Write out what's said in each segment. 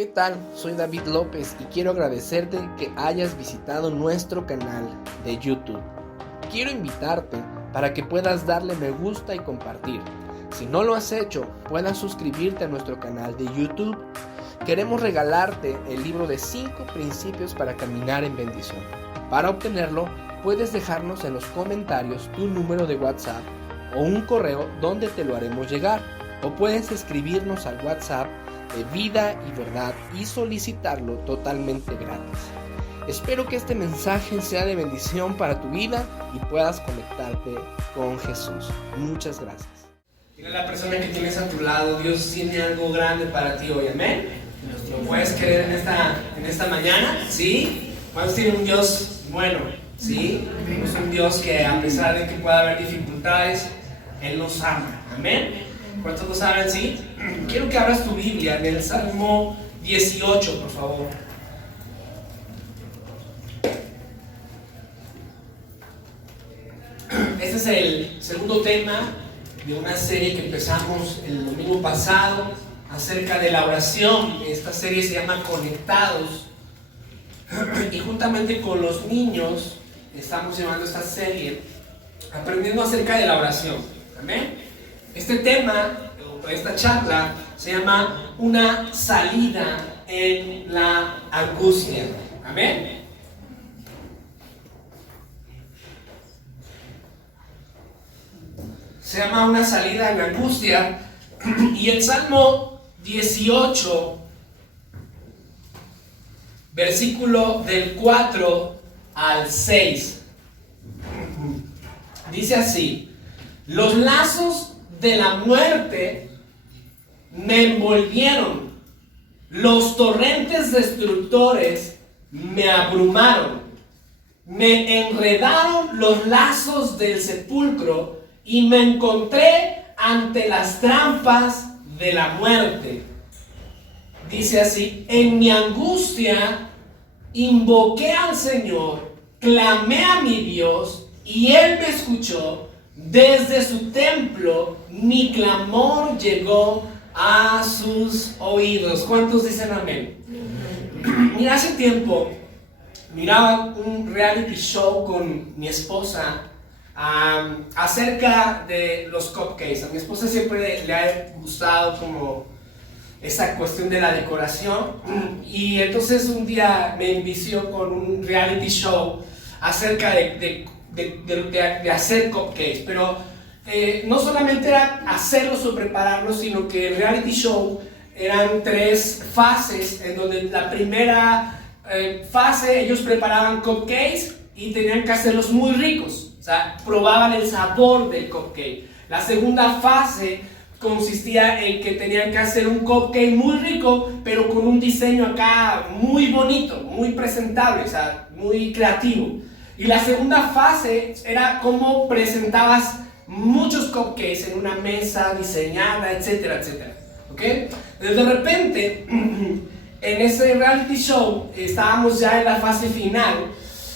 ¿Qué tal? Soy David López y quiero agradecerte que hayas visitado nuestro canal de YouTube. Quiero invitarte para que puedas darle me gusta y compartir. Si no lo has hecho, puedas suscribirte a nuestro canal de YouTube. Queremos regalarte el libro de 5 principios para caminar en bendición. Para obtenerlo, puedes dejarnos en los comentarios tu número de WhatsApp o un correo donde te lo haremos llegar. O puedes escribirnos al WhatsApp de Vida y Verdad y solicitarlo totalmente gratis. Espero que este mensaje sea de bendición para tu vida y puedas conectarte con Jesús. Muchas gracias. Dile a la persona que tienes a tu lado, Dios tiene algo grande para ti hoy, amén. ¿Lo puedes creer en esta mañana? ¿Sí? ¿Cuántos tienen un Dios bueno? ¿Sí? Tenemos un Dios que a pesar de que pueda haber dificultades, Él nos ama, amén. ¿Cuántos lo saben? ¿Sí? Quiero que abras tu Biblia en el Salmo 18, por favor. Este es el segundo tema de una serie que empezamos el domingo pasado acerca de la oración. Esta serie se llama Conectados. Y juntamente con los niños estamos llevando esta serie aprendiendo acerca de la oración. Amén. Este tema, esta charla, se llama Una salida en la angustia. Amén. Se llama Una salida en la angustia. Y el Salmo 18, versículo del 4 al 6, dice así: los lazos de la muerte me envolvieron, los torrentes destructores me abrumaron, me enredaron los lazos del sepulcro y me encontré ante las trampas de la muerte. Dice así: en mi angustia invoqué al Señor, clamé a mi Dios y Él me escuchó. Desde su templo mi clamor llegó a sus oídos. ¿Cuántos dicen amén? Mira, hace tiempo miraba un reality show con mi esposa acerca de los cupcakes. A mi esposa siempre le ha gustado como esa cuestión de la decoración, y entonces un día me envició con un reality show acerca de hacer cupcakes, pero no solamente era hacerlos o prepararlos, sino que el reality show eran 3 fases, en donde la primera fase ellos preparaban cupcakes y tenían que hacerlos muy ricos, o sea, probaban el sabor del cupcake. La segunda fase consistía en que tenían que hacer un cupcake muy rico, pero con un diseño acá muy bonito, muy presentable, o sea, muy creativo. Y la segunda fase era cómo presentabas muchos cupcakes en una mesa diseñada, etcétera, etcétera. ¿Ok? De repente, en ese reality show, estábamos ya en la fase final,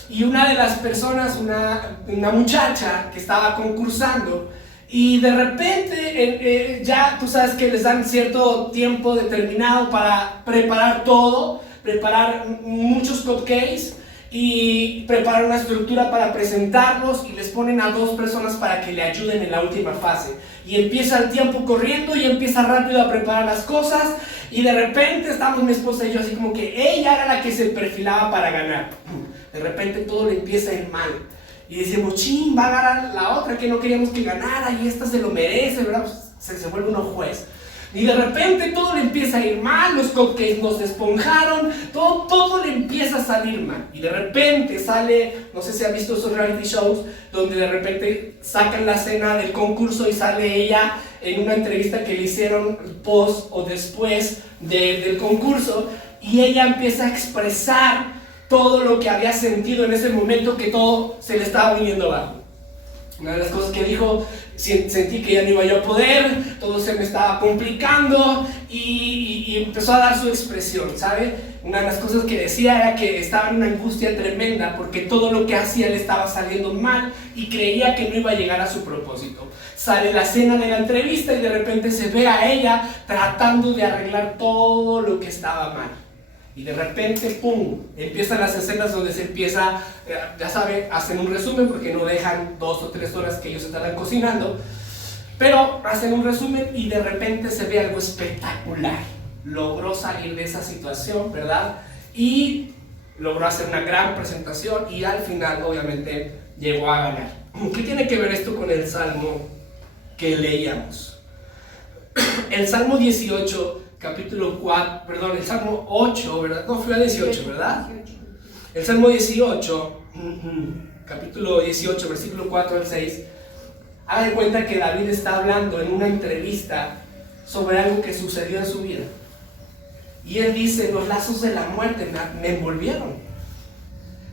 y una de las personas, una muchacha que estaba concursando, y de repente, ya tú sabes que les dan cierto tiempo determinado para preparar todo, preparar muchos cupcakes, y preparar una estructura para presentarlos, y les ponen a 2 personas para que le ayuden en la última fase, y empieza el tiempo corriendo y empieza rápido a preparar las cosas, y de repente estamos mi esposa y yo así como que ella era la que se perfilaba para ganar. De repente todo le empieza a ir mal y decimos: chin, va a ganar la otra que no queríamos que ganara y esta se lo merece, ¿verdad? Pues se vuelve uno juez. Y de repente todo le empieza a ir mal, los cupcakes nos esponjaron, todo le empieza a salir mal. Y de repente sale, no sé si has visto esos reality shows, donde de repente sacan la escena del concurso y sale ella en una entrevista que le hicieron post o después del concurso, y ella empieza a expresar todo lo que había sentido en ese momento, que todo se le estaba viniendo abajo. Una de las cosas que dijo, sentí que ya no iba yo a poder, todo se me estaba complicando y empezó a dar su expresión, ¿sabe? Una de las cosas que decía era que estaba en una angustia tremenda porque todo lo que hacía le estaba saliendo mal y creía que no iba a llegar a su propósito. Sale la escena de la entrevista y de repente se ve a ella tratando de arreglar todo lo que estaba mal. Y de repente, ¡pum!, empiezan las escenas donde se empieza, ya saben, hacen un resumen porque no dejan 2 o 3 horas que ellos estaban cocinando, pero hacen un resumen y de repente se ve algo espectacular. Logró salir de esa situación, ¿verdad? Y logró hacer una gran presentación y al final, obviamente, llegó a ganar. ¿Qué tiene que ver esto con el Salmo que leíamos? El Salmo 18... capítulo 4, perdón, el Salmo 8, ¿verdad? No, fue a 18, ¿verdad? El Salmo 18, capítulo 18, versículo 4 al 6, hagan cuenta que David está hablando en una entrevista sobre algo que sucedió en su vida. Y él dice, los lazos de la muerte me envolvieron.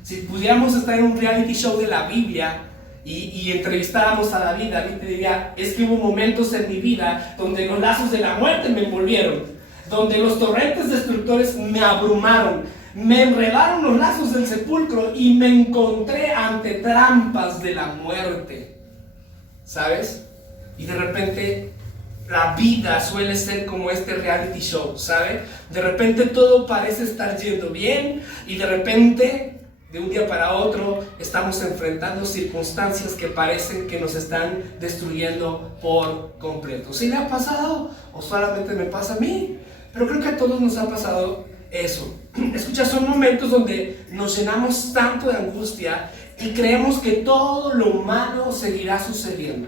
Si pudiéramos estar en un reality show de la Biblia y entrevistáramos a David, David te diría, es que hubo momentos en mi vida donde los lazos de la muerte me envolvieron, donde los torrentes destructores me abrumaron, me enredaron los lazos del sepulcro y me encontré ante trampas de la muerte, ¿sabes? Y de repente la vida suele ser como este reality show, ¿sabes? De repente todo parece estar yendo bien y de repente, de un día para otro, estamos enfrentando circunstancias que parecen que nos están destruyendo por completo. ¿Sí le ha pasado o solamente me pasa a mí? Pero creo que a todos nos ha pasado eso. Escucha, son momentos donde nos llenamos tanto de angustia y creemos que todo lo malo seguirá sucediendo.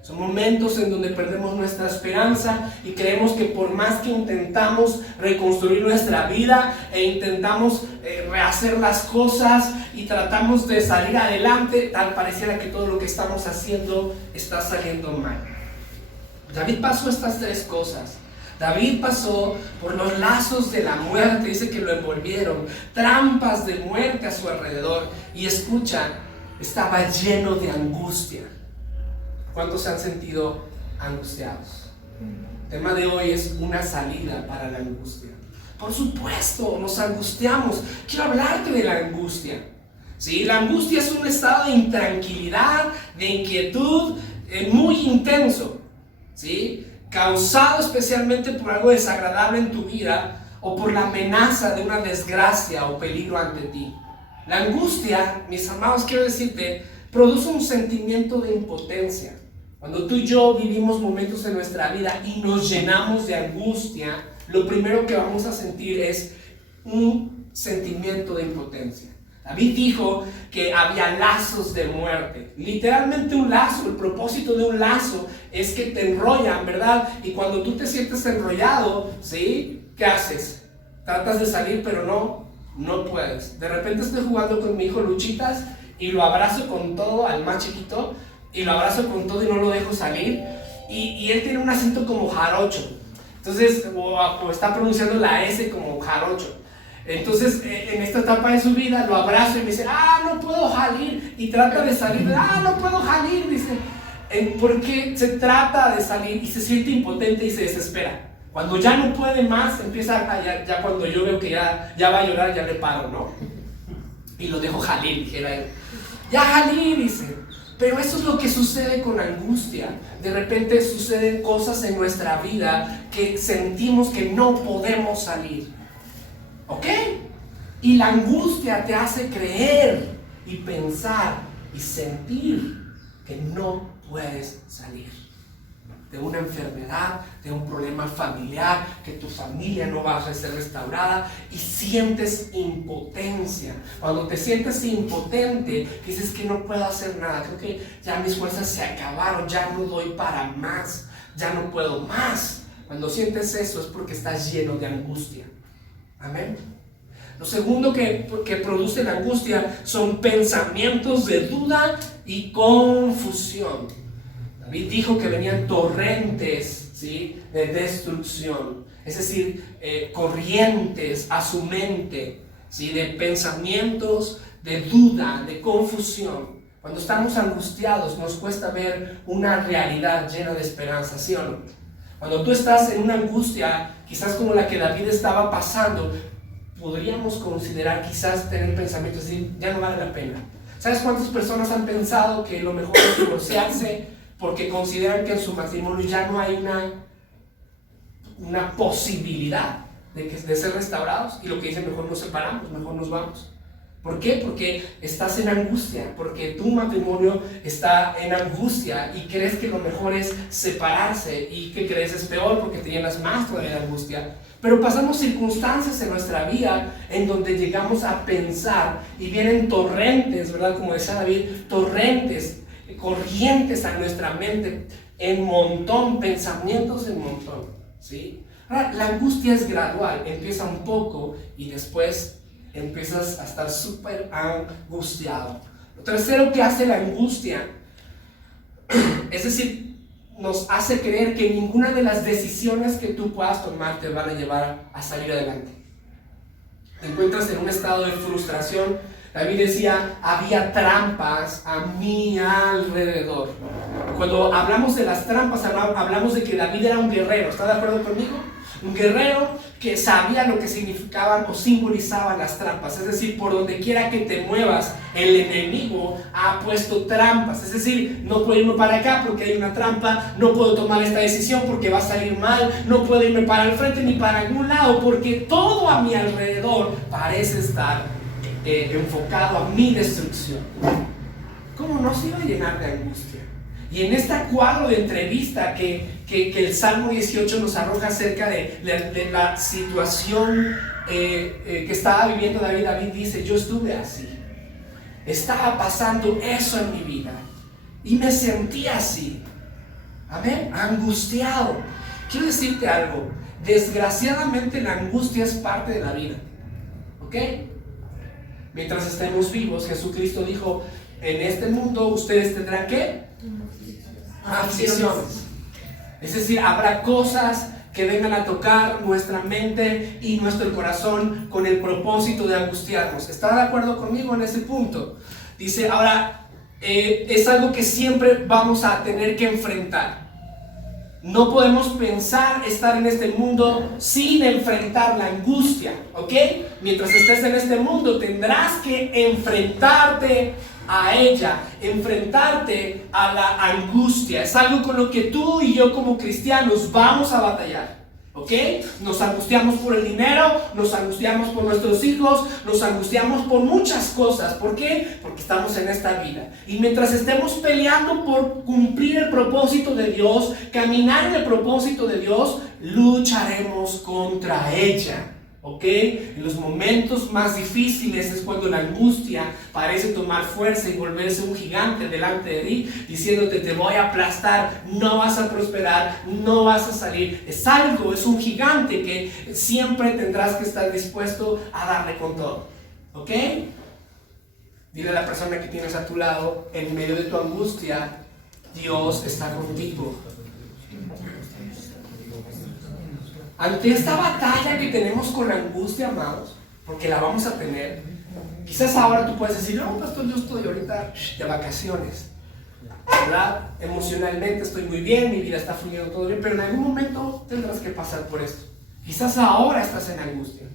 Son momentos en donde perdemos nuestra esperanza y creemos que por más que intentamos reconstruir nuestra vida e intentamos rehacer las cosas y tratamos de salir adelante, tal pareciera que todo lo que estamos haciendo está saliendo mal. David pasó estas 3 cosas. David pasó por los lazos de la muerte, dice que lo envolvieron, trampas de muerte a su alrededor. Y escucha, estaba lleno de angustia. ¿Cuántos se han sentido angustiados? El tema de hoy es una salida para la angustia. Por supuesto, nos angustiamos. Quiero hablarte de la angustia. ¿Sí? La angustia es un estado de intranquilidad, de inquietud muy intenso, ¿sí? Causado especialmente por algo desagradable en tu vida o por la amenaza de una desgracia o peligro ante ti. La angustia, mis amados, quiero decirte, produce un sentimiento de impotencia. Cuando tú y yo vivimos momentos en nuestra vida y nos llenamos de angustia, lo primero que vamos a sentir es un sentimiento de impotencia. David dijo que había lazos de muerte, literalmente un lazo. El propósito de un lazo es que te enrollan, ¿verdad? Y cuando tú te sientes enrollado, ¿sí? ¿Qué haces? Tratas de salir, pero no puedes. De repente estoy jugando con mi hijo Luchitas y lo abrazo con todo al más chiquito, y lo abrazo con todo y no lo dejo salir, y él tiene un acento como jarocho, entonces, o está pronunciando la S como jarocho. Entonces, en esta etapa de su vida, lo abrazo y me dice, no puedo salir, y trata de salir, no puedo salir, dice, porque se trata de salir y se siente impotente y se desespera. Cuando ya no puede más, empieza, ya cuando yo veo que ya va a llorar, ya le paro, ¿no? Y lo dejo salir, dijera él. Ya salí, dice. Pero eso es lo que sucede con angustia. De repente suceden cosas en nuestra vida que sentimos que no podemos salir. ¿Ok? Y la angustia te hace creer y pensar y sentir que no puedes salir de una enfermedad, de un problema familiar, que tu familia no va a ser restaurada y sientes impotencia. Cuando te sientes impotente, dices que no puedo hacer nada, creo que ya mis fuerzas se acabaron, ya no doy para más, ya no puedo más. Cuando sientes eso es porque estás lleno de angustia. Amén. Lo segundo que produce la angustia son pensamientos de duda y confusión. David dijo que venían torrentes, ¿sí?, de destrucción, es decir, corrientes a su mente, ¿sí?, de pensamientos de duda, de confusión. Cuando estamos angustiados nos cuesta ver una realidad llena de esperanza, ¿sí o no? Cuando tú estás en una angustia, quizás como la que David estaba pasando, podríamos considerar quizás tener pensamientos de decir, ya no vale la pena. ¿Sabes cuántas personas han pensado que lo mejor es divorciarse porque consideran que en su matrimonio ya no hay una posibilidad de ser restaurados? Y lo que dicen, mejor nos separamos, mejor nos vamos. ¿Por qué? Porque estás en angustia, porque tu matrimonio está en angustia y crees que lo mejor es separarse, y que crees es peor porque te llenas más todavía de angustia. Pero pasamos circunstancias en nuestra vida en donde llegamos a pensar y vienen torrentes, ¿verdad? Como decía David, torrentes, corrientes a nuestra mente en montón, pensamientos en montón, ¿sí? Ahora, la angustia es gradual, empieza un poco y después empiezas a estar súper angustiado. Lo tercero que hace la angustia, es decir, nos hace creer que ninguna de las decisiones que tú puedas tomar te van a llevar a salir adelante. Te encuentras en un estado de frustración. David decía, había trampas a mi alrededor. Cuando hablamos de las trampas, hablamos de que David era un guerrero. ¿Está de acuerdo conmigo? Un guerrero que sabía lo que significaban o simbolizaban las trampas. Es decir, por donde quiera que te muevas, el enemigo ha puesto trampas. Es decir, no puedo irme para acá porque hay una trampa, no puedo tomar esta decisión porque va a salir mal, no puedo irme para el frente ni para algún lado porque todo a mi alrededor parece estar enfocado a mi destrucción. ¿Cómo no se iba a llenar de angustia? Y en este cuadro de entrevista que el Salmo 18 nos arroja acerca de la situación que estaba viviendo David dice, yo estuve así, estaba pasando eso en mi vida y me sentí así, amén, angustiado. Quiero decirte algo, desgraciadamente la angustia es parte de la vida, ¿ok? Mientras estemos vivos, Jesucristo dijo, en este mundo ustedes tendrán ¿qué? Aflicciones. Es decir, habrá cosas que vengan a tocar nuestra mente y nuestro corazón con el propósito de angustiarnos. ¿Está de acuerdo conmigo en ese punto? Dice, ahora, es algo que siempre vamos a tener que enfrentar. No podemos pensar estar en este mundo sin enfrentar la angustia, ¿ok? Mientras estés en este mundo tendrás que enfrentarte a ella, enfrentarte a la angustia. Es algo con lo que tú y yo como cristianos vamos a batallar, ¿ok? Nos angustiamos por el dinero, nos angustiamos por nuestros hijos, nos angustiamos por muchas cosas. ¿Por qué? Porque estamos en esta vida. Y mientras estemos peleando por cumplir el propósito de Dios, caminar en el propósito de Dios, lucharemos contra ella. ¿Ok? En los momentos más difíciles es cuando la angustia parece tomar fuerza y volverse un gigante delante de ti, diciéndote te voy a aplastar, no vas a prosperar, no vas a salir. Es algo, es un gigante que siempre tendrás que estar dispuesto a darle con todo. ¿Ok? Dile a la persona que tienes a tu lado, en medio de tu angustia, Dios está contigo. Ante esta batalla que tenemos con la angustia, amados, porque la vamos a tener, quizás ahora tú puedes decir, no, pastor, yo estoy ahorita de vacaciones, ¿verdad? Emocionalmente estoy muy bien, mi vida está fluyendo todo bien, pero en algún momento tendrás que pasar por esto. Quizás ahora estás en angustia.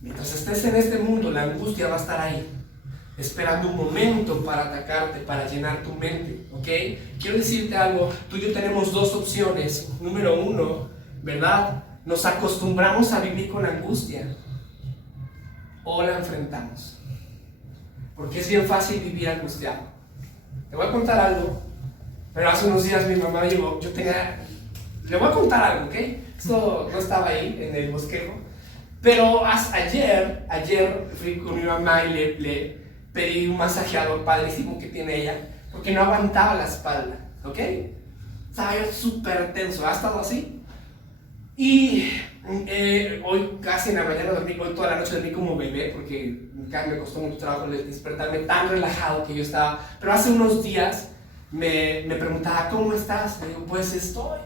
Mientras estés en este mundo, la angustia va a estar ahí, esperando un momento para atacarte, para llenar tu mente, ¿ok? Quiero decirte algo, tú y yo tenemos dos opciones. Número uno, ¿verdad? Nos acostumbramos a vivir con angustia o la enfrentamos, porque es bien fácil vivir angustiado. Te voy a contar algo, pero hace unos días mi mamá llegó, le voy a contar algo, ¿ok? Esto no estaba ahí en el bosquejo, pero ayer fui con mi mamá y le pedí un masajeador padrísimo que tiene ella, porque no aguantaba la espalda, ¿ok? Estaba yo súper tenso, ¿ha estado así? Y hoy casi en la mañana dormí, hoy toda la noche dormí como bebé porque me costó mucho trabajo despertarme tan relajado que yo estaba. Pero hace unos días me preguntaba, ¿cómo estás? Le digo, pues estoy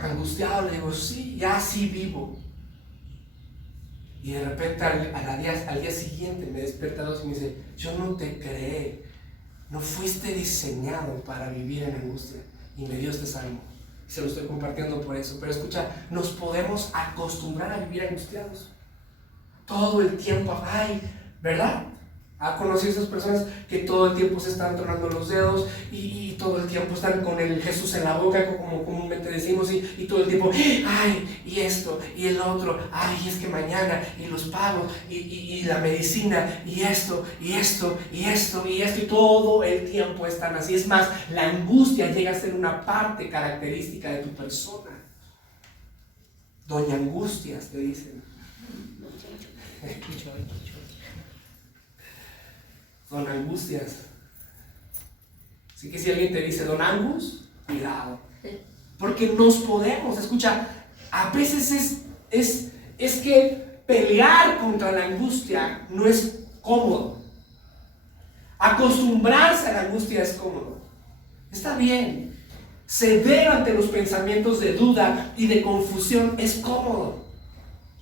angustiado. Le digo, sí, ya sí vivo. Y de repente al día siguiente me despierta Dios y me dice, yo no te creé, no fuiste diseñado para vivir en angustia. Y me dio este salmo. Y se lo estoy compartiendo por eso. Pero escucha, nos podemos acostumbrar a vivir angustiados. Todo el tiempo, ay, ¿verdad? ¿Ha conocido esas personas que todo el tiempo se están tronando los dedos y todo el tiempo están con el Jesús en la boca, como comúnmente decimos, y todo el tiempo, ay, y esto, y el otro, ay, es que mañana, y los pagos, y la medicina, y esto, y esto, y esto, y esto, y todo el tiempo están así? Es más, la angustia llega a ser una parte característica de tu persona. Doña Angustias, te dicen. Don Angustias. Así que si alguien te dice Don Angus, cuidado. Porque nos podemos, escucha, a veces es que pelear contra la angustia no es cómodo. Acostumbrarse a la angustia es cómodo. Está bien. Ceder ante los pensamientos de duda y de confusión es cómodo.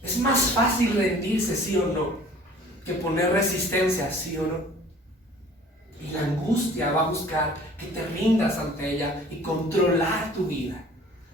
Es más fácil rendirse, sí o no, que poner resistencia, sí o no. Y la angustia va a buscar que te rindas ante ella y controlar tu vida.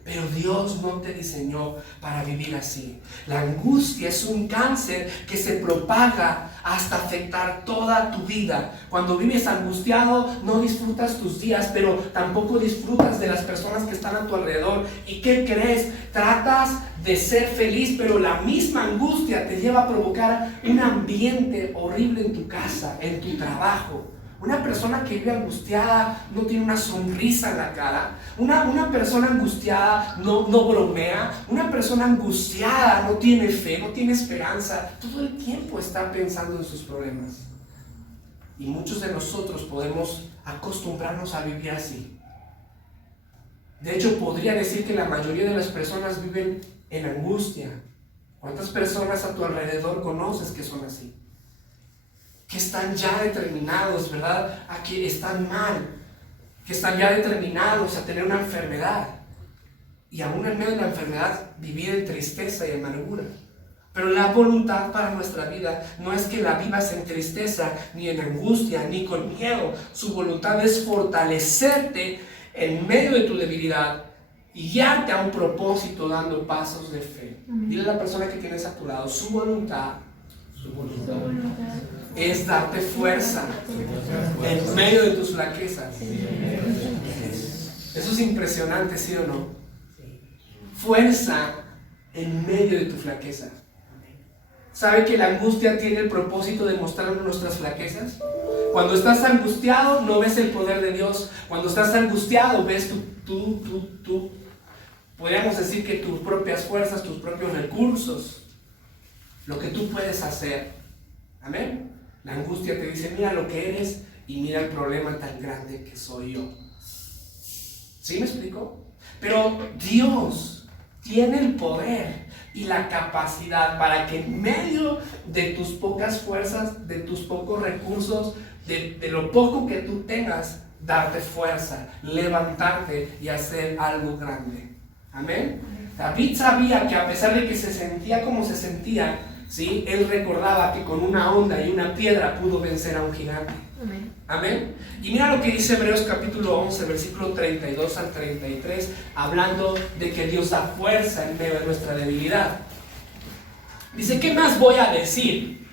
Pero Dios no te diseñó para vivir así. La angustia es un cáncer que se propaga hasta afectar toda tu vida. Cuando vives angustiado, no disfrutas tus días, pero tampoco disfrutas de las personas que están a tu alrededor. ¿Y qué crees? Tratas de ser feliz, pero la misma angustia te lleva a provocar un ambiente horrible en tu casa, en tu trabajo. Una persona que vive angustiada no tiene una sonrisa en la cara. Una persona angustiada no bromea. Una persona angustiada no tiene fe, no tiene esperanza. Todo el tiempo está pensando en sus problemas. Y muchos de nosotros podemos acostumbrarnos a vivir así. De hecho, podría decir que la mayoría de las personas viven en angustia. ¿Cuántas personas a tu alrededor conoces que son así? Que están ya determinados, ¿verdad?, a que están mal, que están ya determinados a tener una enfermedad, y aún en medio de la enfermedad vivir en tristeza y amargura. Pero la voluntad para nuestra vida no es que la vivas en tristeza, ni en angustia, ni con miedo. Su voluntad es fortalecerte en medio de tu debilidad y guiarte a un propósito dando pasos de fe. Dile a la persona que tienes a tu lado, su voluntad es darte fuerza en medio de tus flaquezas. Eso es impresionante, ¿sí o no? Fuerza en medio de tu flaqueza. ¿Sabe que la angustia tiene el propósito de mostrarnos nuestras flaquezas? Cuando estás angustiado no ves el poder de Dios. Cuando estás angustiado ves podríamos decir que tus propias fuerzas, tus propios recursos, lo que tú puedes hacer. Amén. La angustia te dice, mira lo que eres y mira el problema tan grande que soy yo. ¿Sí me explico? Pero Dios tiene el poder y la capacidad para que en medio de tus pocas fuerzas, de tus pocos recursos, de lo poco que tú tengas, darte fuerza, levantarte y hacer algo grande. Amén. David sabía que a pesar de que se sentía como se sentía, ¿sí?, él recordaba que con una honda y una piedra pudo vencer a un gigante. Amén. Amén. Y mira lo que dice Hebreos capítulo 11, versículo 32 al 33, hablando de que Dios da fuerza en medio de nuestra debilidad. Dice, ¿qué más voy a decir?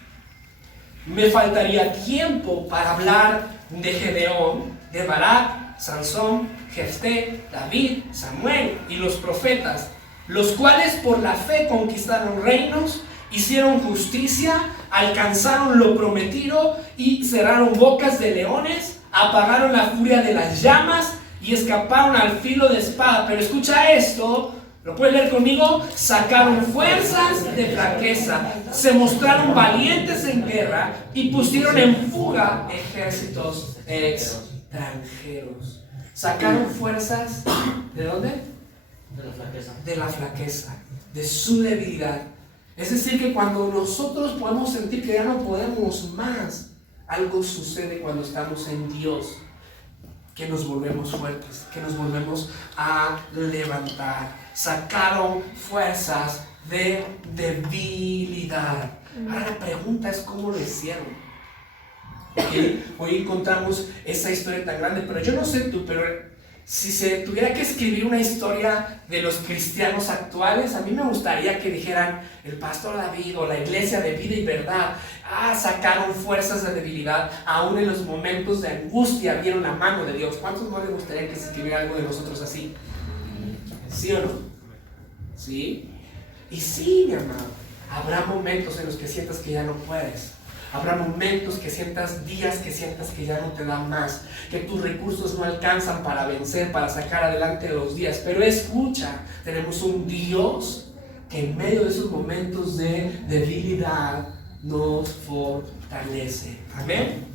Me faltaría tiempo para hablar de Gedeón, de Barak, Sansón, Jefté, David, Samuel y los profetas, los cuales por la fe conquistaron reinos, hicieron justicia, alcanzaron lo prometido y cerraron bocas de leones, apagaron la furia de las llamas y escaparon al filo de espada. Pero escucha esto, ¿lo puedes leer conmigo? Sacaron fuerzas de flaqueza, se mostraron valientes en guerra y pusieron en fuga ejércitos extranjeros. Sacaron fuerzas, ¿de dónde? De la flaqueza. De la flaqueza, de su debilidad. Es decir, que cuando nosotros podemos sentir que ya no podemos más, algo sucede cuando estamos en Dios, que nos volvemos fuertes, que nos volvemos a levantar. Sacaron fuerzas de debilidad. debilidad. Ahora la pregunta es cómo lo hicieron. Okay. Hoy encontramos esa historia tan grande, pero yo no sé tú, pero si se tuviera que escribir una historia de los cristianos actuales, a mí me gustaría que dijeran el pastor David o la iglesia de Vida y Verdad, sacaron fuerzas de debilidad, aún en los momentos de angustia vieron la mano de Dios. ¿Cuántos no les gustaría que se escribiera algo de nosotros así? ¿Sí o no? ¿Sí? Y sí, mi amado, habrá momentos en los que sientas que ya no puedes. Habrá momentos que sientas, días que sientas que ya no te dan más, que tus recursos no alcanzan para vencer, para sacar adelante los días. Pero escucha, tenemos un Dios que en medio de esos momentos de debilidad nos fortalece. Amén.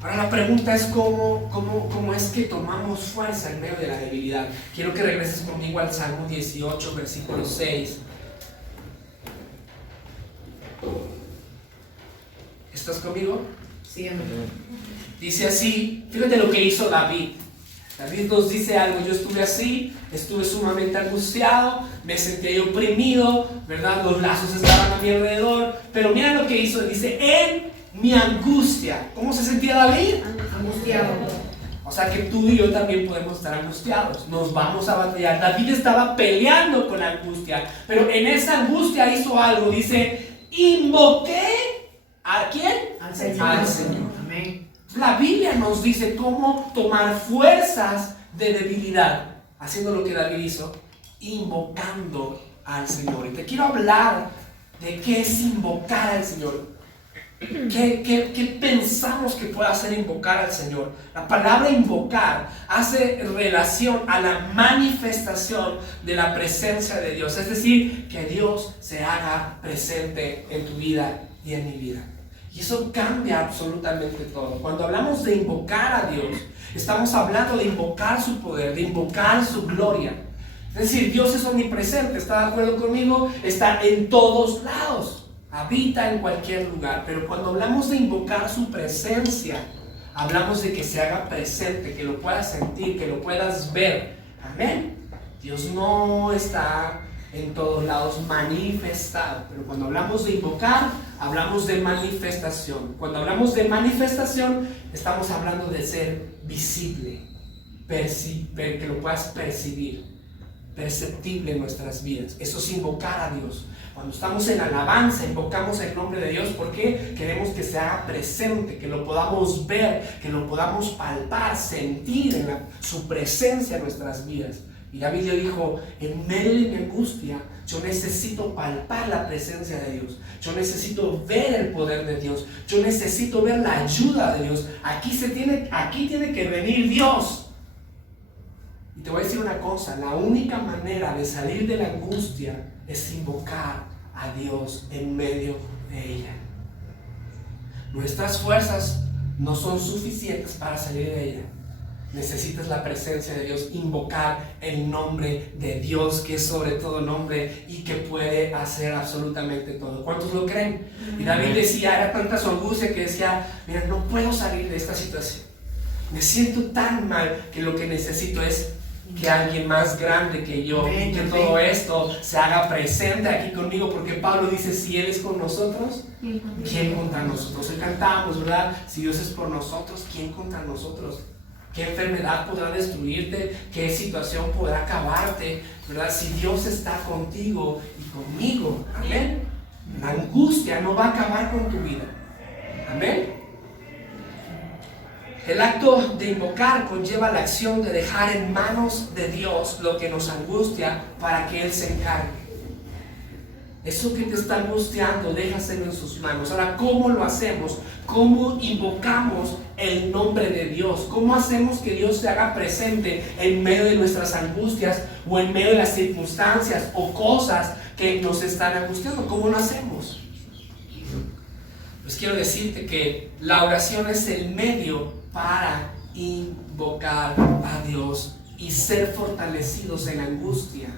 Ahora la pregunta es cómo es que tomamos fuerza en medio de la debilidad. Quiero que regreses conmigo al Salmo 18, versículo 6. ¿Estás conmigo? Sí, amén. Dice así, fíjate lo que hizo David. David nos dice algo: yo estuve así, estuve sumamente angustiado, me sentía oprimido, ¿verdad? Los lazos estaban a mi alrededor, pero mira lo que hizo, dice, en mi angustia. ¿Cómo se sentía David? Angustiado. O sea que tú y yo también podemos estar angustiados, nos vamos a batallar. David estaba peleando con la angustia, pero en esa angustia hizo algo, dice, invoqué. ¿A quién? Al Señor. Al Señor. Amén. La Biblia nos dice cómo tomar fuerzas de debilidad, haciendo lo que David hizo, invocando al Señor. Y te quiero hablar de qué es invocar al Señor. ¿Qué pensamos que puede hacer invocar al Señor? La palabra invocar hace relación a la manifestación de la presencia de Dios, es decir, que Dios se haga presente en tu vida y en mi vida. Y eso cambia absolutamente todo. Cuando hablamos de invocar a Dios, estamos hablando de invocar su poder, de invocar su gloria. Es decir, Dios es omnipresente, ¿está de acuerdo conmigo? Está en todos lados, habita en cualquier lugar. Pero cuando hablamos de invocar su presencia, hablamos de que se haga presente, que lo puedas sentir, que lo puedas ver. Amén. Dios no está en todos lados manifestado, pero cuando hablamos de invocar, hablamos de manifestación. Cuando hablamos de manifestación, estamos hablando de ser visible, que lo puedas percibir, perceptible en nuestras vidas. Eso es invocar a Dios. Cuando estamos en alabanza, invocamos el nombre de Dios porque queremos que se haga presente, que lo podamos ver, que lo podamos palpar, sentir en su presencia en nuestras vidas. Y David le dijo, en medio de mi angustia, yo necesito palpar la presencia de Dios. Yo necesito ver el poder de Dios. Yo necesito ver la ayuda de Dios. Aquí tiene que venir Dios. Y te voy a decir una cosa, la única manera de salir de la angustia es invocar a Dios en medio de ella. Nuestras fuerzas no son suficientes para salir de ella. Necesitas la presencia de Dios, invocar el nombre de Dios, que es sobre todo nombre y que puede hacer absolutamente todo. ¿Cuántos lo creen? Y David decía, era tanta su angustia que decía, mira, no puedo salir de esta situación. Me siento tan mal que lo que necesito es que alguien más grande que yo, y que todo esto se haga presente aquí conmigo, porque Pablo dice, si Él es con nosotros, ¿quién contra nosotros? Y cantamos, ¿verdad? Si Dios es por nosotros, ¿quién contra nosotros? ¿Qué enfermedad podrá destruirte? ¿Qué situación podrá acabarte? ¿Verdad? Si Dios está contigo y conmigo, amén. La angustia no va a acabar con tu vida, amén. El acto de invocar conlleva la acción de dejar en manos de Dios lo que nos angustia para que Él se encargue. Eso que te está angustiando, déjaselo en sus manos. Ahora, ¿cómo lo hacemos? ¿Cómo invocamos el nombre de Dios? ¿Cómo hacemos que Dios se haga presente en medio de nuestras angustias o en medio de las circunstancias o cosas que nos están angustiando? ¿Cómo lo hacemos? Pues quiero decirte que la oración es el medio para invocar a Dios y ser fortalecidos en la angustia.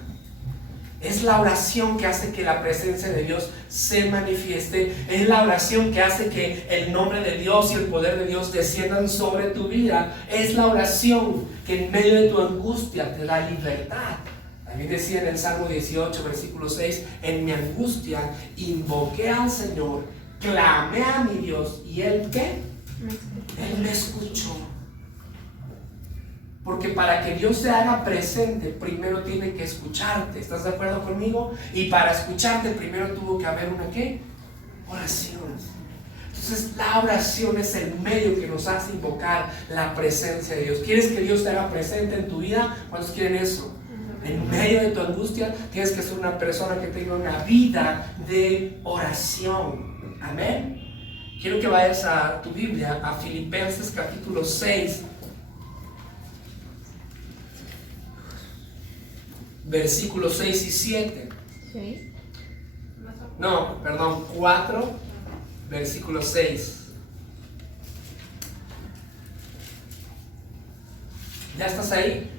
Es la oración que hace que la presencia de Dios se manifieste. Es la oración que hace que el nombre de Dios y el poder de Dios desciendan sobre tu vida. Es la oración que en medio de tu angustia te da libertad. También decía en el Salmo 18, versículo 6, en mi angustia invoqué al Señor, clamé a mi Dios, ¿y Él qué? Él me escuchó. Porque para que Dios se haga presente, primero tiene que escucharte. ¿Estás de acuerdo conmigo? Y para escucharte, primero tuvo que haber una ¿qué? Oración. Entonces, la oración es el medio que nos hace invocar la presencia de Dios. ¿Quieres que Dios se haga presente en tu vida? ¿Cuántos quieren eso? En medio de tu angustia, tienes que ser una persona que tenga una vida de oración. Amén. Quiero que vayas a tu Biblia, a Filipenses capítulo 6. Versículos 6 y 7. ¿Sí? No, perdón, 4, versículo 6. ¿Ya estás ahí?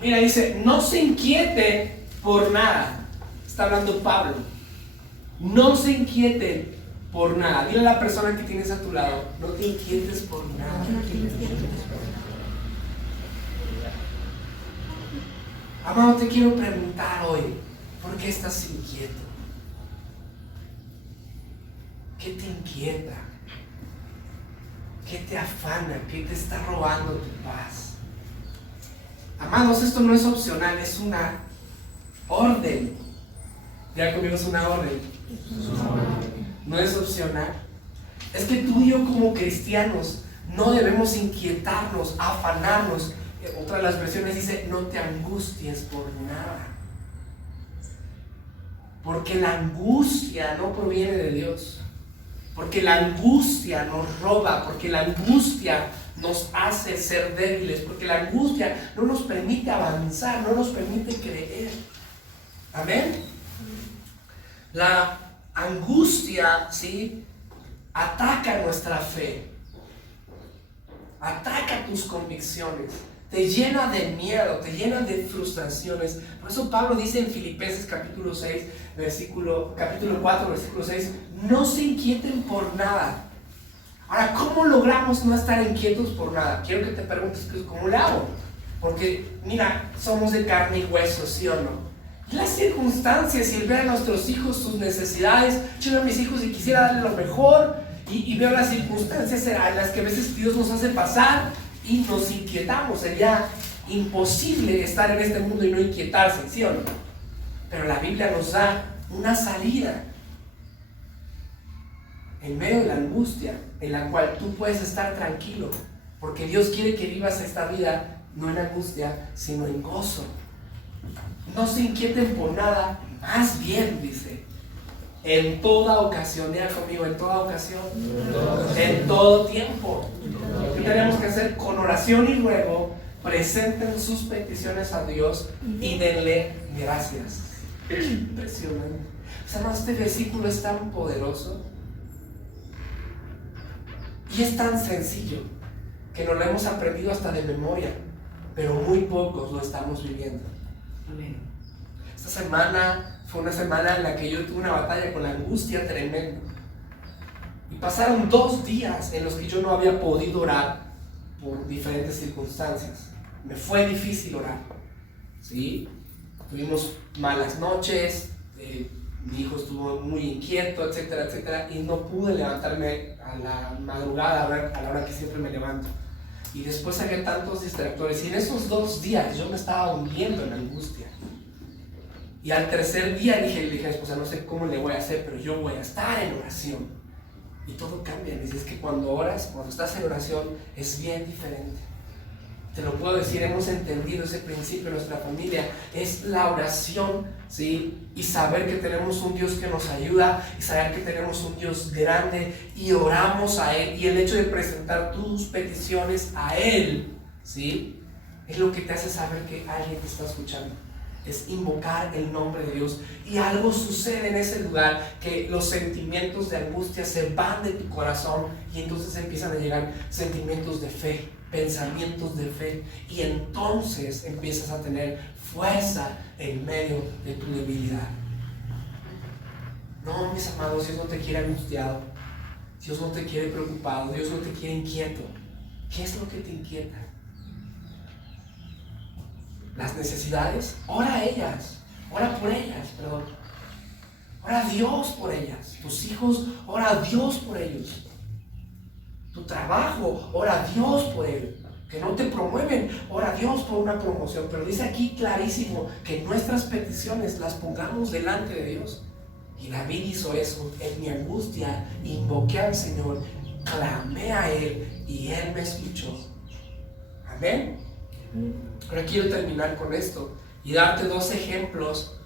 Mira, dice, no se inquieten por nada. Está hablando Pablo. No se inquieten por nada. Dile a la persona que tienes a tu lado, no te inquietes por nada. Amado, te quiero preguntar hoy, ¿por qué estás inquieto? ¿Qué te inquieta? ¿Qué te afana? ¿Qué te está robando tu paz? Amados, esto no es opcional, es una orden. Ya conmigo es una orden. No es opcional. Es que tú y yo como cristianos no debemos inquietarnos, afanarnos. Otra de las versiones dice, no te angusties por nada. Porque la angustia no proviene de Dios. Porque la angustia nos roba, porque la angustia nos hace ser débiles, porque la angustia no nos permite avanzar, no nos permite creer. Amén. La angustia, ¿sí?, ataca nuestra fe, ataca tus convicciones, te llena de miedo, te llena de frustraciones. Por eso Pablo dice en Filipenses capítulo 4, versículo 6, no se inquieten por nada. Ahora, ¿cómo logramos no estar inquietos por nada? Quiero que te preguntes, ¿cómo lo hago? Porque, mira, somos de carne y hueso, ¿sí o no? Y las circunstancias, y el ver a nuestros hijos, sus necesidades, yo veo a mis hijos y quisiera darle lo mejor, y veo las circunstancias en las que a veces Dios nos hace pasar, y nos inquietamos. Sería imposible estar en este mundo y no inquietarse, ¿sí o no? Pero la Biblia nos da una salida en medio de la angustia, en la cual tú puedes estar tranquilo, porque Dios quiere que vivas esta vida no en angustia, sino en gozo. No se inquieten por nada, más bien, dice, en toda ocasión. Diga conmigo, en toda ocasión, en todo tiempo. ¿Qué tenemos que hacer? Con oración y ruego, presenten sus peticiones a Dios y denle gracias. Impresionante. O sea, no, este versículo es tan poderoso y es tan sencillo que nos lo hemos aprendido hasta de memoria, pero muy pocos lo estamos viviendo. Esta semana fue una semana en la que yo tuve una batalla con la angustia tremenda. Y pasaron 2 días en los que yo no había podido orar por diferentes circunstancias. Me fue difícil orar, ¿sí? Tuvimos malas noches, mi hijo estuvo muy inquieto, etcétera, etcétera, y no pude levantarme a la madrugada a la hora que siempre me levanto. Y después había tantos distractores, y en esos 2 días yo me estaba hundiendo en angustia. Y al tercer día le dije a mi esposa, no sé cómo le voy a hacer, pero yo voy a estar en oración. Y todo cambia. Dices que cuando oras, cuando estás en oración, es bien diferente. Te lo puedo decir, hemos entendido ese principio en nuestra familia. Es la oración, ¿sí? Y saber que tenemos un Dios que nos ayuda, y saber que tenemos un Dios grande, y oramos a Él. Y el hecho de presentar tus peticiones a Él, ¿sí?, es lo que te hace saber que alguien te está escuchando. Es invocar el nombre de Dios, y algo sucede en ese lugar, que los sentimientos de angustia se van de tu corazón, y entonces empiezan a llegar sentimientos de fe, pensamientos de fe, y entonces empiezas a tener fuerza en medio de tu debilidad. No, mis amados, Dios no te quiere angustiado, Dios no te quiere preocupado, Dios no te quiere inquieto. ¿Qué es lo que te inquieta? las necesidades, ora a ellas, ora por ellas, perdón. Ora a Dios por ellas. Tus hijos, ora a Dios por ellos. Tu trabajo, ora a Dios por él. Que no te promueven, ora a Dios por una promoción. Pero dice aquí clarísimo que nuestras peticiones las pongamos delante de Dios. Y David hizo eso. En mi angustia invoqué al Señor, clamé a Él y Él me escuchó. Amén. Ahora quiero terminar con esto y darte dos ejemplos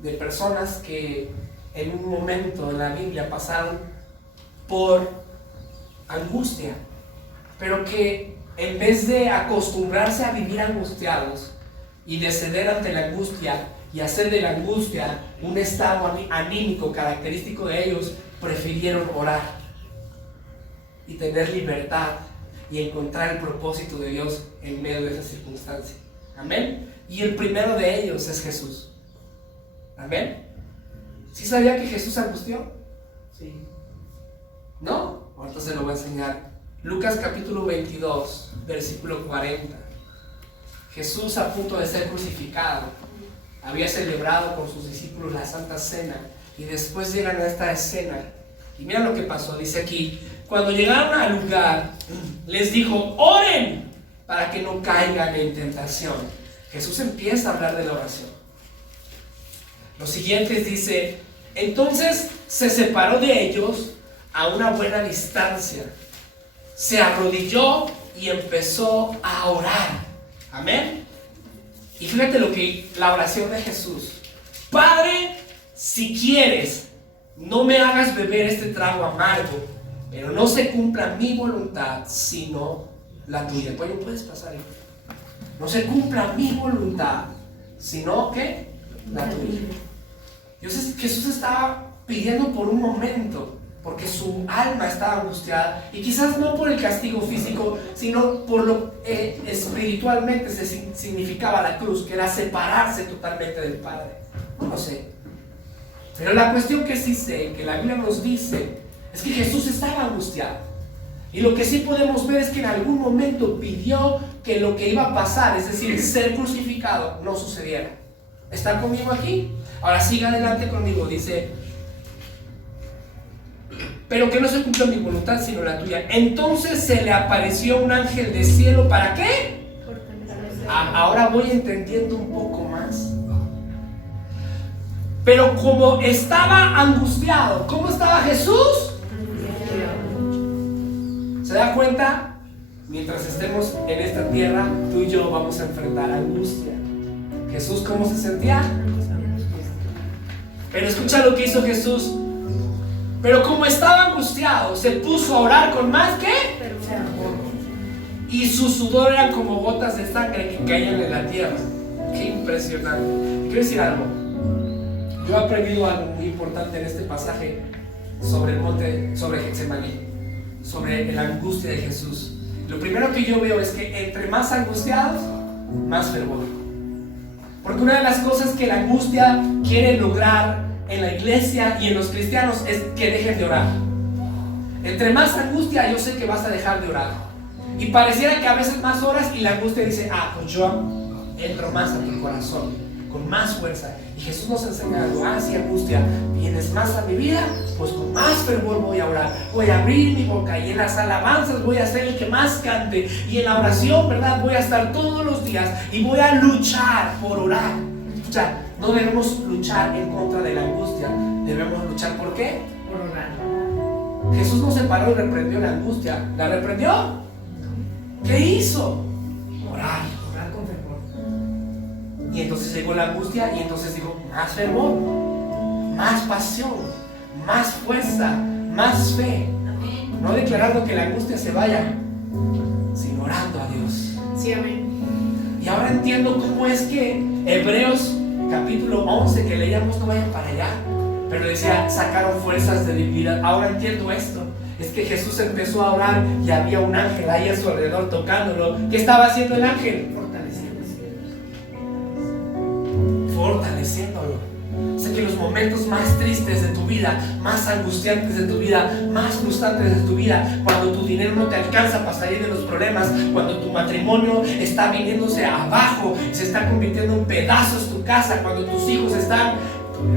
de personas que en un momento en la Biblia pasaron por angustia, pero que en vez de acostumbrarse a vivir angustiados y de ceder ante la angustia y hacer de la angustia un estado anímico característico de ellos, prefirieron orar y tener libertad y encontrar el propósito de Dios en medio de esa circunstancia. Amén. Y el primero de ellos es Jesús. Amén. ¿Sí sabía que Jesús se angustió? Sí. ¿No? Ahorita se lo voy a enseñar. Lucas capítulo 22, versículo 40. Jesús, a punto de ser crucificado, había celebrado con sus discípulos la Santa Cena y después llegan a esta escena y mira lo que pasó. Dice aquí: cuando llegaron al lugar, les dijo: oren para que no caigan en tentación. Jesús empieza a hablar de la oración. Lo siguiente dice: entonces se separó de ellos a una buena distancia, se arrodilló y empezó a orar. Amén. Y fíjate lo que la oración de Jesús: Padre, si quieres, no me hagas beber este trago amargo, pero no se cumpla mi voluntad sino la tuya. Bueno, puedes pasar ahí. No se cumpla mi voluntad sino que la tuya. Jesús estaba pidiendo por un momento, porque su alma estaba angustiada, y quizás no por el castigo físico, sino por lo espiritualmente significaba la cruz, que era separarse totalmente del Padre. No lo sé. Pero la cuestión que sí sé, que la Biblia nos dice, es que Jesús estaba angustiado. Y lo que sí podemos ver es que en algún momento pidió que lo que iba a pasar, es decir, ser crucificado, no sucediera. ¿Están conmigo aquí? Ahora siga adelante conmigo, dice: pero que no se cumpla mi voluntad sino la tuya. Entonces se le apareció un ángel del cielo. ¿Para qué? Ahora voy entendiendo un poco más. Pero como estaba angustiado, ¿cómo estaba Jesús? ¿Se da cuenta? Mientras estemos en esta tierra, tú y yo vamos a enfrentar angustia. Jesús, ¿cómo se sentía? Pero escucha lo que hizo Jesús. Pero como estaba angustiado, se puso a orar con más ¿qué? Y su sudor eran como gotas de sangre que caían en la tierra. Qué impresionante. Quiero decir algo. Yo he aprendido algo muy importante en este pasaje sobre el monte, sobre Getsemaní, sobre la angustia de Jesús. Lo primero que yo veo es que entre más angustiados, más fervor. Porque una de las cosas que la angustia quiere lograr en la iglesia y en los cristianos es que dejen de orar. Entre más angustia, yo sé que vas a dejar de orar. Y pareciera que a veces más horas y la angustia dice: pues yo entro más a tu corazón, con más fuerza. Y Jesús nos enseña algo: si angustia, vienes más a mi vida, pues con más fervor voy a orar. Voy a abrir mi boca y en las alabanzas voy a ser el que más cante. Y en la oración, ¿verdad? Voy a estar todos los días y voy a luchar por orar. Escucha, no debemos luchar en contra de la angustia. Debemos luchar ¿por qué? Por orar. Jesús no se paró y reprendió la angustia. ¿La reprendió? ¿Qué hizo? Orar. Orar con fervor. Y entonces llegó la angustia y entonces dijo: más fervor, más pasión, más fuerza, más fe. Amén. No declarando que la angustia se vaya, sino orando a Dios. Sí, amén. Y ahora entiendo cómo es que Hebreos capítulo 11 que leíamos, no vayan para allá, pero decía: sacaron fuerzas de debilidad. Ahora entiendo esto. Es que Jesús empezó a orar y había un ángel ahí a su alrededor tocándolo. ¿Qué estaba haciendo el ángel? Fortaleciéndolo. O sea que los momentos más tristes de tu vida, más angustiantes de tu vida, más frustrantes de tu vida, cuando tu dinero no te alcanza para salir de los problemas, cuando tu matrimonio está viniéndose abajo, se está convirtiendo en pedazos tu casa, cuando tus hijos están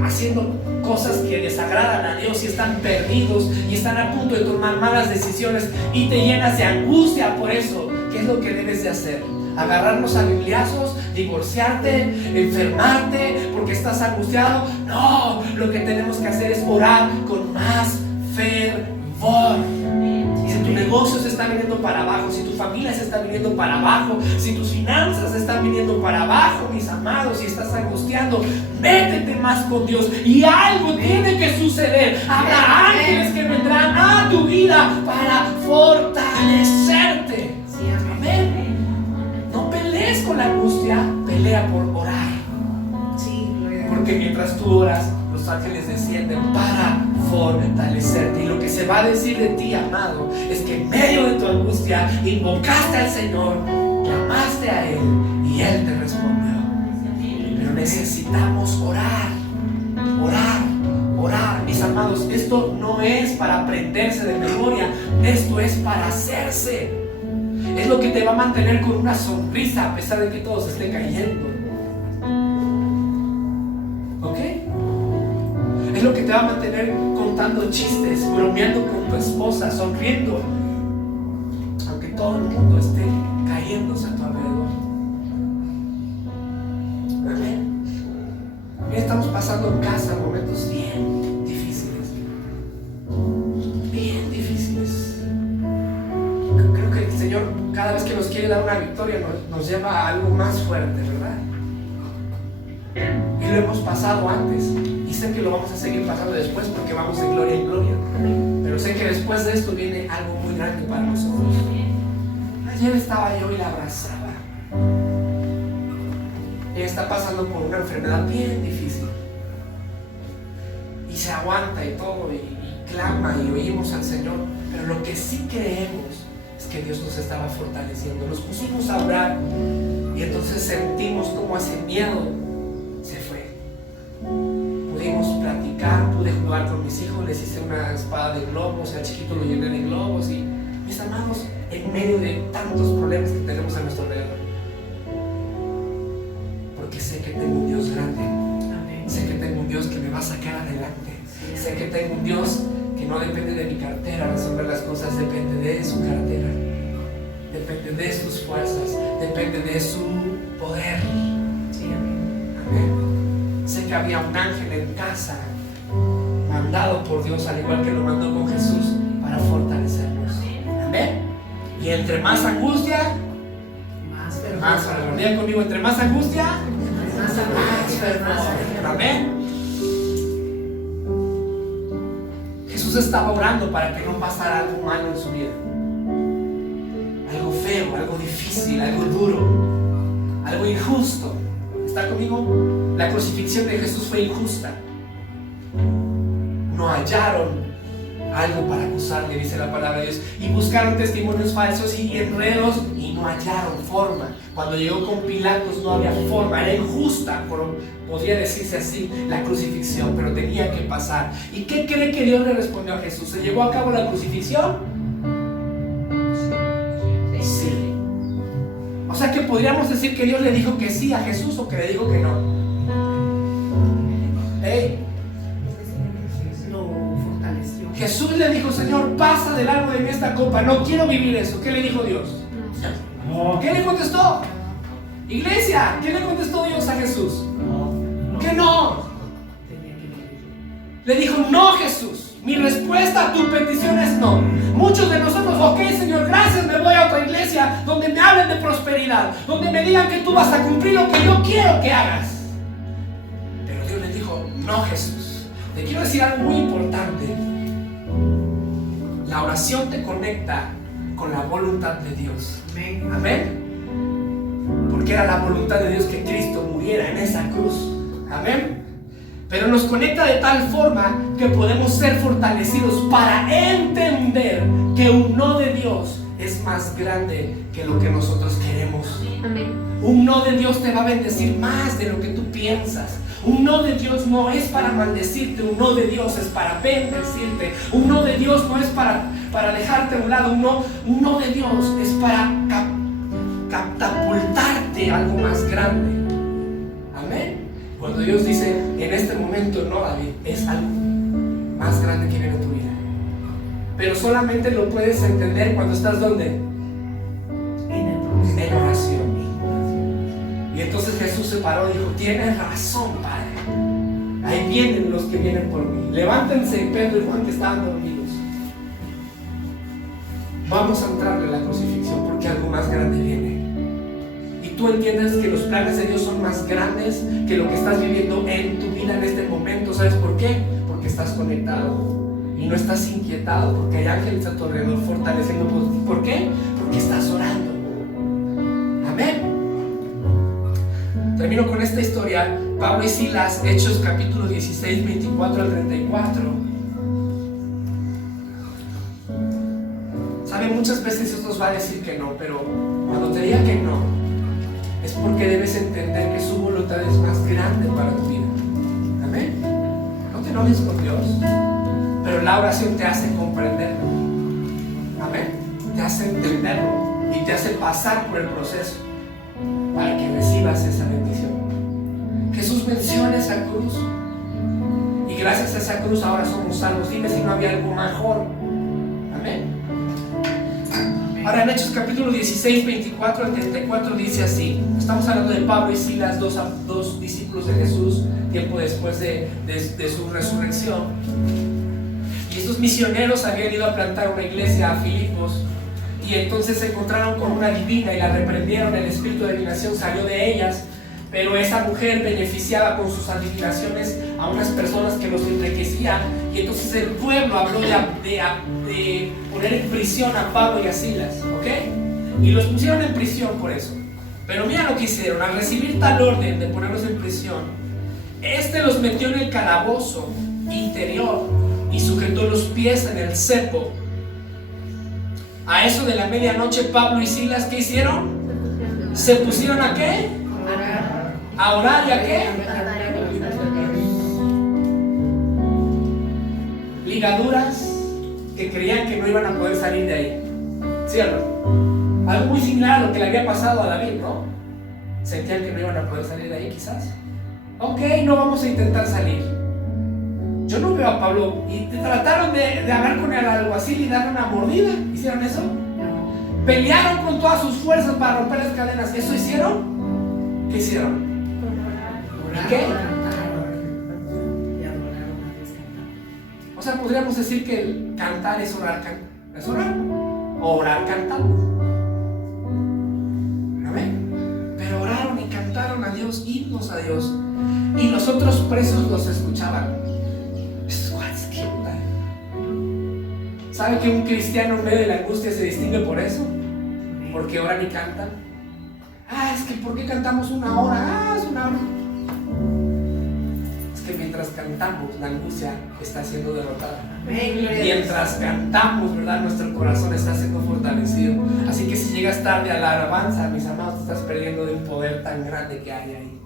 haciendo cosas que desagradan a Dios y están perdidos y están a punto de tomar malas decisiones y te llenas de angustia por eso. ¿Qué es lo que debes de hacer? ¿Agarrarnos a bibliazos? ¿Divorciarte? ¿Enfermarte porque estás angustiado? No, lo que tenemos que hacer es orar con más fervor. Si tu negocio se está viniendo para abajo, si tu familia se está viniendo para abajo, si tus finanzas se están viniendo para abajo, mis amados, si estás angustiando, métete más con Dios y algo tiene que suceder. Habrá ángeles que vendrán a tu vida para fortalecerte. Amén. No pelees con la angustia, pelea por orar. Porque mientras tú oras, los ángeles descienden para fortalecerte. Y lo que se va a decir de ti, amado, es que en medio de tu angustia invocaste al Señor, llamaste a Él y Él te respondió. Pero necesitamos orar, orar, orar. Mis amados, esto no es para aprenderse de memoria, esto es para hacerse. Es lo que te va a mantener con una sonrisa a pesar de que todo se esté cayendo. ¿Ok? Es lo que te va a mantener contando chistes, bromeando con tu esposa, sonriendo, aunque todo el mundo esté cayéndose a tu alrededor. Amén. Mira, estamos pasando en casa momentos bien difíciles. Bien difíciles. Creo que el Señor, cada vez que nos quiere dar una victoria, nos lleva a algo más fuerte, ¿verdad? Y lo hemos pasado antes. Y sé que lo vamos a seguir pasando después porque vamos de gloria en gloria. Pero sé que después de esto viene algo muy grande para nosotros. Ayer estaba yo y la abrazaba. Ella está pasando por una enfermedad bien difícil. Y se aguanta y todo, y clama y oímos al Señor. Pero lo que sí creemos es que Dios nos estaba fortaleciendo. Nos pusimos a orar y entonces sentimos como ese miedo se fue. Pudimos platicar, pude jugar con mis hijos, les hice una espada de globos, al chiquito lo llené de globos. Y mis amados, en medio de tantos problemas que tenemos a nuestro alrededor, porque sé que tengo un Dios grande. Amén. Sé que tengo un Dios que me va a sacar adelante. Sí. Sé que tengo un Dios que no depende de mi cartera resolver las cosas, depende de su cartera, depende de sus fuerzas, depende de su poder. Sí. Amén. Sé que había un ángel en casa mandado por Dios, al igual que lo mandó con Jesús, para fortalecernos. Amén. Y entre más angustia, más fervor. Digan conmigo, entre más angustia, más fervor. Amén. Jesús estaba orando para que no pasara algo malo en su vida, algo feo, algo difícil, algo duro, algo injusto. ¿Está conmigo? La crucifixión de Jesús fue injusta. No hallaron algo para acusarle, dice la palabra de Dios, y buscaron testimonios falsos y enredos y no hallaron forma. Cuando llegó con Pilatos no había forma, era injusta, podría decirse así, la crucifixión, pero tenía que pasar. ¿Y qué cree que Dios le respondió a Jesús? ¿Se llevó a cabo la crucifixión? Sí. O sea que podríamos decir que Dios le dijo que sí a Jesús o que le dijo que no. Hey. Jesús le dijo, Señor, pasa de largo de mí esta copa, no quiero vivir eso. ¿Qué le dijo Dios? No. ¿Qué le contestó? Iglesia, ¿qué le contestó Dios a Jesús? No. ¿Qué no? Le dijo, no, Jesús, mi respuesta a tu petición es no. Muchos de nosotros, ok, Señor, gracias, me voy a otra iglesia donde me hablen de prosperidad, donde me digan que tú vas a cumplir lo que yo quiero que hagas. Pero Dios le dijo, no, Jesús, te quiero decir algo muy importante. La oración te conecta con la voluntad de Dios. Amén. Amén. Porque era la voluntad de Dios que Cristo muriera en esa cruz. Amén. Pero nos conecta de tal forma que podemos ser fortalecidos para entender que un no de Dios es más grande que lo que nosotros queremos. Amén. Un no de Dios te va a bendecir más de lo que tú piensas. Un no de Dios no es para maldecirte, un no de Dios es para bendecirte. Un no de Dios no es para dejarte a un lado, un no de Dios es para catapultarte a algo más grande. Amén. Cuando Dios dice en este momento no, David, es algo más grande que viene en tu vida. Pero solamente lo puedes entender cuando estás ¿dónde? En oración. Y entonces Jesús se paró y dijo: tienes razón, Padre. Ahí vienen los que vienen por mí. Levántense, Pedro y Juan, que estaban dormidos. Vamos a entrarle a la crucifixión porque algo más grande viene. Y tú entiendes que los planes de Dios son más grandes que lo que estás viviendo en tu vida en este momento. ¿Sabes por qué? Porque estás conectado y no estás inquietado, porque hay ángeles a tu alrededor fortaleciendo. ¿Por qué? Porque estás orando. Amén. Termino con esta historia. Pablo y Silas, Hechos capítulo 16, 24 al 34. Sabe, muchas veces Dios nos va a decir que no, pero cuando te diga que no, es porque debes entender que su voluntad es más grande para tu vida. Amén. No te enojes con Dios, pero la oración te hace comprenderlo. Amén. Te hace entenderlo y te hace pasar por el proceso para que recibas esa bendición. Jesús venció en esa cruz y gracias a esa cruz ahora somos salvos. Dime si no había algo mejor. Amén. Ahora en Hechos capítulo 16, 24 al 34 dice así. Estamos hablando de Pablo y Silas, dos discípulos de Jesús, tiempo después de su resurrección. Y estos misioneros habían ido a plantar una iglesia a Filipos. Y entonces se encontraron con una adivina y la reprendieron. El espíritu de adivinación salió de ellas, pero esa mujer beneficiaba con sus adivinaciones a unas personas que los enriquecían. Y entonces el pueblo habló de poner en prisión a Pablo y a Silas, ¿ok? Y los pusieron en prisión por eso. Pero mira lo que hicieron. Al recibir tal orden de ponerlos en prisión, los metió en el calabozo interior y sujetó los pies en el cepo. A eso de la medianoche, Pablo y Silas, ¿qué hicieron? ¿Se pusieron a qué? ¿A orar y a qué? Ligaduras que creían que no iban a poder salir de ahí. ¿Cierto? Algo muy similar a lo que le había pasado a David, ¿no? Sentían que no iban a poder salir de ahí quizás. Ok, no vamos a intentar salir. Yo no veo a Pablo. Y trataron de hablar con el alguacil y darle una mordida. ¿Hicieron eso? No. Pelearon con todas sus fuerzas para romper las cadenas. ¿Eso hicieron? ¿Qué hicieron? ¿Y qué? O sea, podríamos decir que el cantar es orar. ¿Es orar? O orar cantando. ¿Amén? Pero oraron y cantaron a Dios, himnos a Dios. Y los otros presos los escuchaban. ¿Sabe que un cristiano en medio de la angustia se distingue por eso? Porque oran y cantan. Es que ¿por qué cantamos una hora? Es una hora. Es que mientras cantamos, la angustia está siendo derrotada. Mientras cantamos, ¿verdad? Nuestro corazón está siendo fortalecido. Así que si llegas tarde a la alabanza, mis amados, te estás perdiendo de un poder tan grande que hay ahí.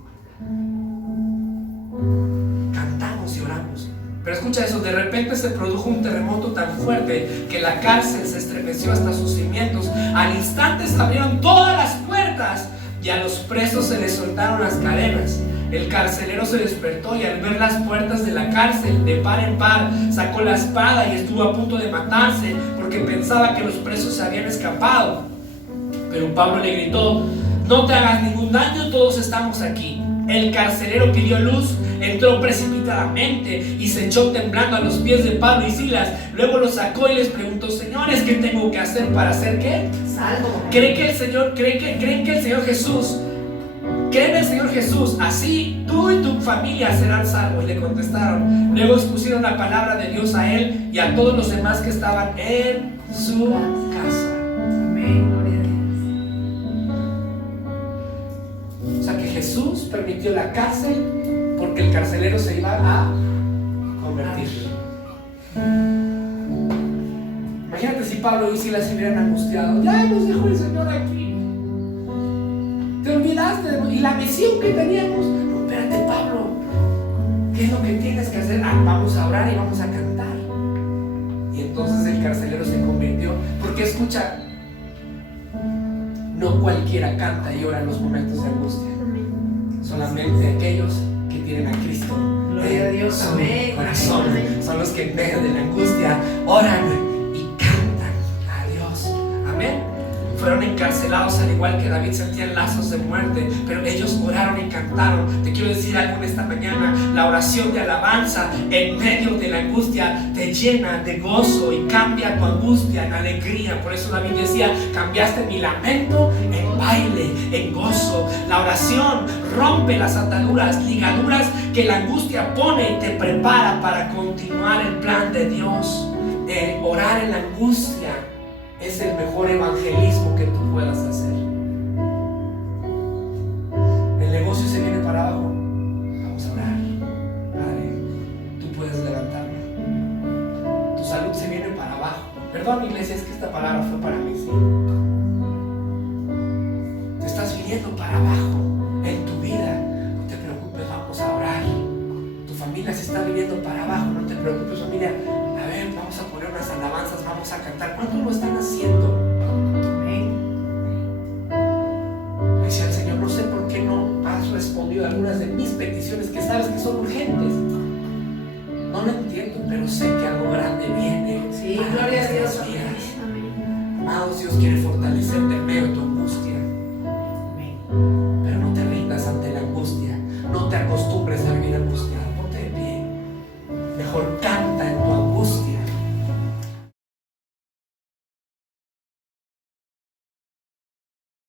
Cantamos y oramos. Pero escucha eso, de repente se produjo un terremoto tan fuerte que la cárcel se estremeció hasta sus cimientos. Al instante se abrieron todas las puertas y a los presos se les soltaron las cadenas. El carcelero se despertó y al ver las puertas de la cárcel de par en par, sacó la espada y estuvo a punto de matarse porque pensaba que los presos se habían escapado. Pero Pablo le gritó: no te hagas ningún daño, todos estamos aquí. El carcelero pidió luz, entró precipitadamente y se echó temblando a los pies de Pablo y Silas. Luego los sacó y les preguntó: señores, ¿qué tengo que hacer para ser qué? Salvo. ¿Creen que el Señor Jesús? ¿Creen en el Señor Jesús? Así tú y tu familia serán salvos. Y le contestaron. Luego expusieron la palabra de Dios a él y a todos los demás que estaban en su casa. Amén. O sea que Jesús permitió la cárcel porque el carcelero se iba a convertir. Imagínate si Pablo y Silas se hubieran angustiado. Ya nos dejó el Señor aquí. Te olvidaste y la misión que teníamos. No, espérate, Pablo. ¿Qué es lo que tienes que hacer? Vamos a orar y vamos a cantar. Y entonces el carcelero se convirtió, porque escucha, no cualquiera canta y ora en los momentos de angustia, solamente aquellos que tienen a Cristo Gloria a Dios, en su amén, corazón, amén. son los que en medio de la angustia oran y cantan a Dios. Amén. Fueron encarcelados al igual que David, sentían lazos de muerte, pero ellos oraron y cantaron. Te quiero decir algo en esta mañana: la oración de alabanza en medio de la angustia te llena de gozo y cambia tu angustia en alegría. Por eso David decía: cambiaste mi lamento en baile, en gozo. La oración rompe las ataduras, ligaduras que la angustia pone y te prepara para continuar el plan de Dios. Orar en la angustia es el mejor evangelismo que tú puedas hacer. El negocio se viene para abajo. Vamos a orar. Padre, tú puedes levantarlo. Tu salud se viene para abajo. Perdón, iglesia, es que esta palabra fue para mí, sí. Te estás viniendo para abajo en tu vida. No te preocupes, vamos a orar. Tu familia se está viniendo para abajo. No te preocupes, familia. A ver, vamos a poner unas alabanzas, vamos a cantar. ¿Cuántos lo están haciendo? Amén. Le decía al Señor: no sé por qué no has respondido a algunas de mis peticiones que sabes que son urgentes. No lo entiendo, pero sé que algo grande viene. Sí, para gloria a Dios. nuestras vidas. Amén. Amados, Dios quiere fortalecerte en medio de tu angustia. Amén. Pero no te rindas ante la angustia. No te acostumbres a vivir angustiado. Ponte de pie. Mejor